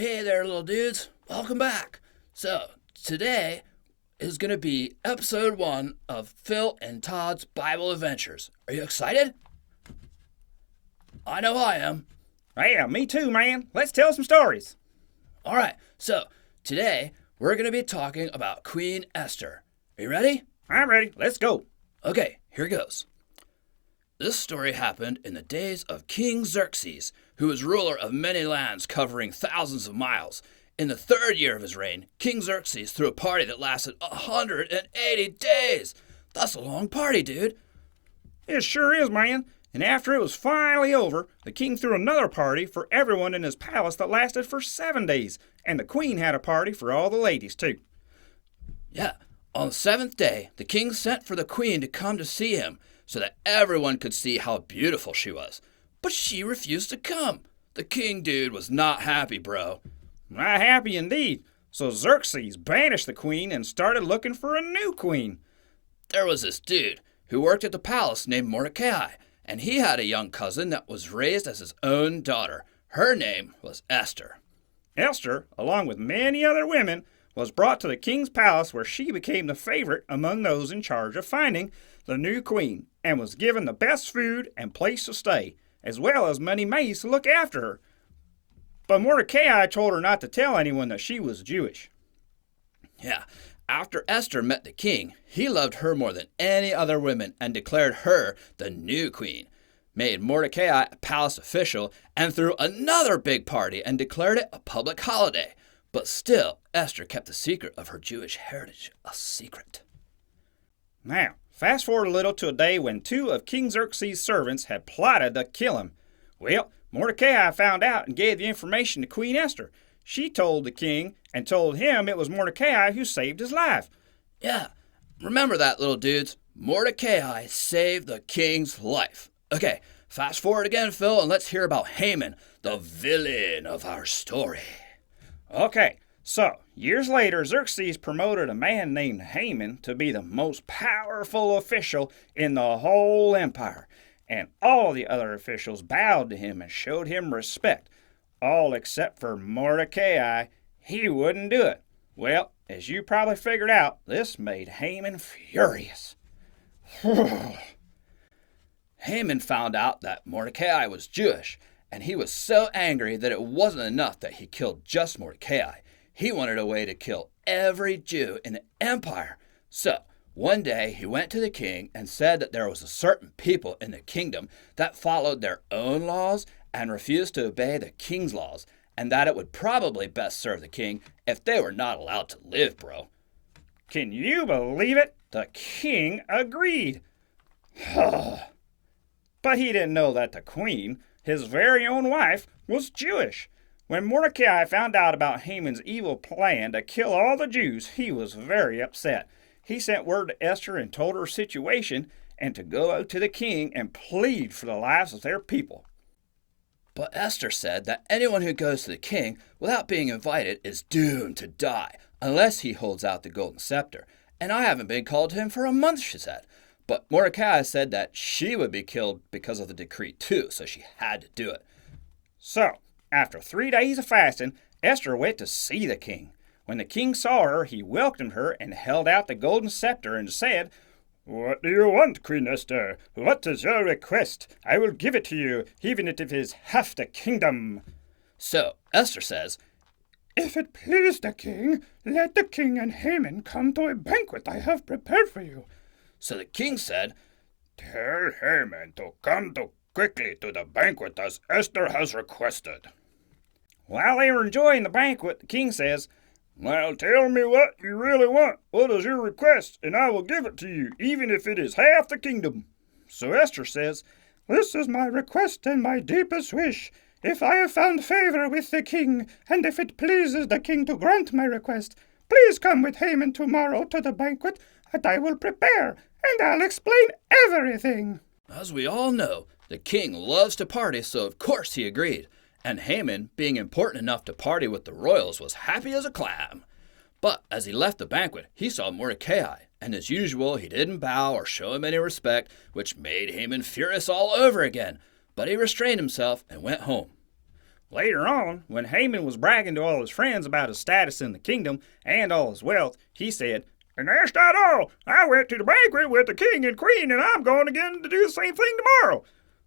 Hey there, little dudes. Welcome back. So, today is going to be episode 1 of Phil and Todd's Bible Adventures. Are you excited? I know I am. Yeah, me too, man. Let's tell some stories. All right, so today we're going to be talking about Queen Esther. Are you ready? I'm ready. Let's go. Okay, here goes. This story happened in the days of King Xerxes, who was ruler of many lands covering thousands of miles. In the 3rd year of his reign, King Xerxes threw a party that lasted 180 days. That's a long party, dude. It sure is, man. And after it was finally over, the king threw another party for everyone in his palace that lasted for 7 days. And the queen had a party for all the ladies, too. Yeah, on the 7th day, the king sent for the queen to come to see him so that everyone could see how beautiful she was. But she refused to come. The king dude was not happy, bro. Not happy indeed. So Xerxes banished the queen and started looking for a new queen. There was this dude who worked at the palace named Mordecai, and he had a young cousin that was raised as his own daughter. Her name was Esther. Esther, along with many other women, was brought to the king's palace where she became the favorite among those in charge of finding the new queen and was given the best food and place to stay, as well as many maids to look after her. But Mordecai told her not to tell anyone that she was Jewish. Yeah, after Esther met the king, he loved her more than any other woman and declared her the new queen, made Mordecai a palace official, and threw another big party and declared it a public holiday. But still, Esther kept the secret of her Jewish heritage a secret. Now, fast forward a little to a day when 2 of King Xerxes' servants had plotted to kill him. Well, Mordecai found out and gave the information to Queen Esther. She told the king and told him it was Mordecai who saved his life. Yeah, remember that, little dudes. Mordecai saved the king's life. Okay, fast forward again, Phil, and let's hear about Haman, the villain of our story. Okay, so years later, Xerxes promoted a man named Haman to be the most powerful official in the whole empire. And all the other officials bowed to him and showed him respect. All except for Mordecai. He wouldn't do it. Well, as you probably figured out, this made Haman furious. Haman found out that Mordecai was Jewish, and he was so angry that it wasn't enough that he killed just Mordecai. He wanted a way to kill every Jew in the empire. So, one day he went to the king and said that there was a certain people in the kingdom that followed their own laws and refused to obey the king's laws, and that it would probably best serve the king if they were not allowed to live, bro. Can you believe it? The king agreed. But he didn't know that the queen, his very own wife, was Jewish. When Mordecai found out about Haman's evil plan to kill all the Jews, he was very upset. He sent word to Esther and told her situation and to go out to the king and plead for the lives of their people. But Esther said that anyone who goes to the king without being invited is doomed to die unless he holds out the golden scepter. And I haven't been called to him for a month, she said. But Mordecai said that she would be killed because of the decree too, so she had to do it. So, after 3 days of fasting, Esther went to see the king. When the king saw her, he welcomed her and held out the golden scepter and said, "What do you want, Queen Esther? What is your request? I will give it to you, even if it is half the kingdom." So Esther says, "If it please the king, let the king and Haman come to a banquet I have prepared for you." So the king said, "Tell Haman to come quickly to the banquet as Esther has requested." While they were enjoying the banquet, the king says, "Now tell me what you really want. What is your request? And I will give it to you, even if it is half the kingdom." So Esther says, "This is my request and my deepest wish. If I have found favor with the king, and if it pleases the king to grant my request, please come with Haman tomorrow to the banquet that I will prepare, and I'll explain everything." As we all know, the king loves to party, so of course he agreed. And Haman, being important enough to party with the royals, was happy as a clam. But as he left the banquet, he saw Mordecai, and as usual, he didn't bow or show him any respect, which made Haman furious all over again. But he restrained himself and went home. Later on, when Haman was bragging to all his friends about his status in the kingdom and all his wealth, he said, "And that's not all. I went to the banquet with the king and queen, and I'm going again to do the same thing tomorrow."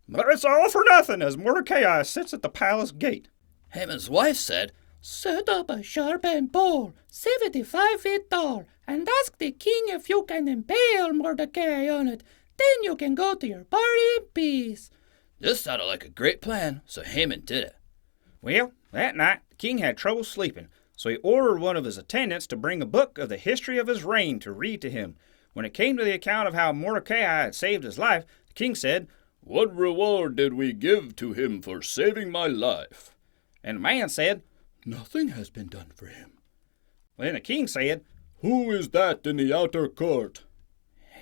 but it's all for nothing as Mordecai sits at the palace gate. Haman's wife said, Set up a sharpened pole, 75 feet tall, and ask the king if you can impale Mordecai on it. Then you can go to your party in peace. This sounded like a great plan, so Haman did it. Well, that night the king had trouble sleeping, so he ordered one of his attendants to bring a book of the history of his reign to read to him. When it came to the account of how Mordecai had saved his life, the king said, "What reward did we give to him for saving my life?" And the man said, "Nothing has been done for him." Then the king said, "Who is that in the outer court?"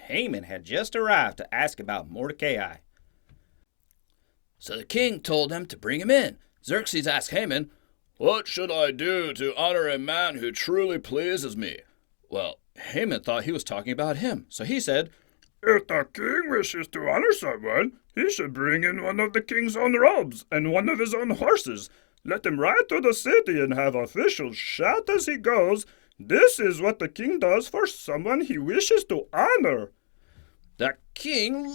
Haman had just arrived to ask about Mordecai. So the king told him to bring him in. Xerxes asked Haman, "What should I do to honor a man who truly pleases me?" Well, Haman thought he was talking about him, so he said, "If the king wishes to honor someone, he should bring in one of the king's own robes and one of his own horses. Let him ride through the city and have officials shout as he goes, 'This is what the king does for someone he wishes to honor.'" The king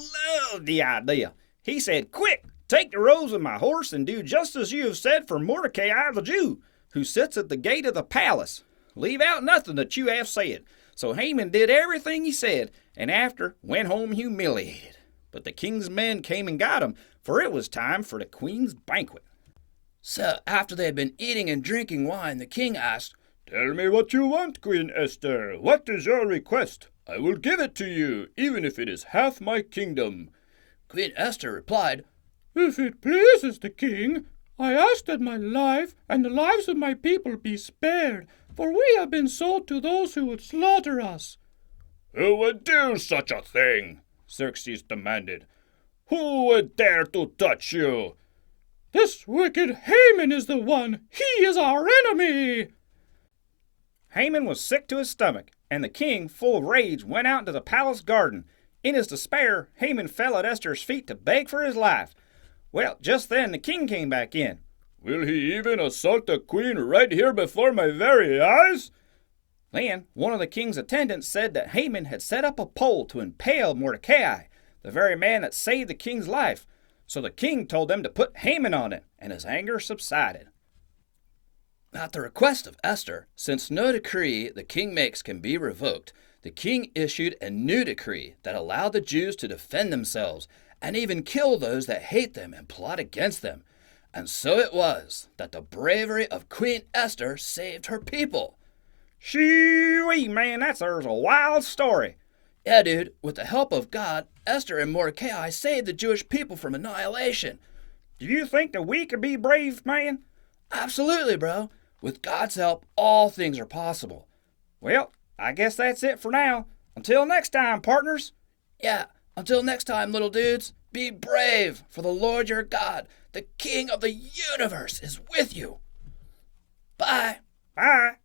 loved the idea. He said, "Quick, take the robes of my horse and do just as you have said for Mordecai the Jew, who sits at the gate of the palace. Leave out nothing that you have said." So Haman did everything he said, and after went home humiliated. But the king's men came and got him, for it was time for the queen's banquet. So after they had been eating and drinking wine, the king asked, "Tell me what you want, Queen Esther. What is your request? I will give it to you, even if it is half my kingdom." Queen Esther replied, If it pleases the king, I ask that my life and the lives of my people be spared, for we have been sold to those who would slaughter us. "Who would do such a thing?" Xerxes demanded. "Who would dare to touch you?" This wicked Haman is the one. He is our enemy. Haman was sick to his stomach, and the king, full of rage, went out into the palace garden. In his despair, Haman fell at Esther's feet to beg for his life. Well, just then the king came back in. "Will he even assault the queen right here before my very eyes?" Then one of the king's attendants said that Haman had set up a pole to impale Mordecai, the very man that saved the king's life. So the king told them to put Haman on it, and his anger subsided. At the request of Esther, since no decree the king makes can be revoked, the king issued a new decree that allowed the Jews to defend themselves and even kill those that hate them and plot against them. And so it was that the bravery of Queen Esther saved her people. Shoo-wee, man, there's a wild story. Yeah, dude, with the help of God, Esther and Mordecai saved the Jewish people from annihilation. Do you think that we could be brave, man? Absolutely, bro. With God's help, all things are possible. Well, I guess that's it for now. Until next time, partners. Yeah, until next time, little dudes, be brave, for the Lord your God, the King of the universe, is with you. Bye. Bye.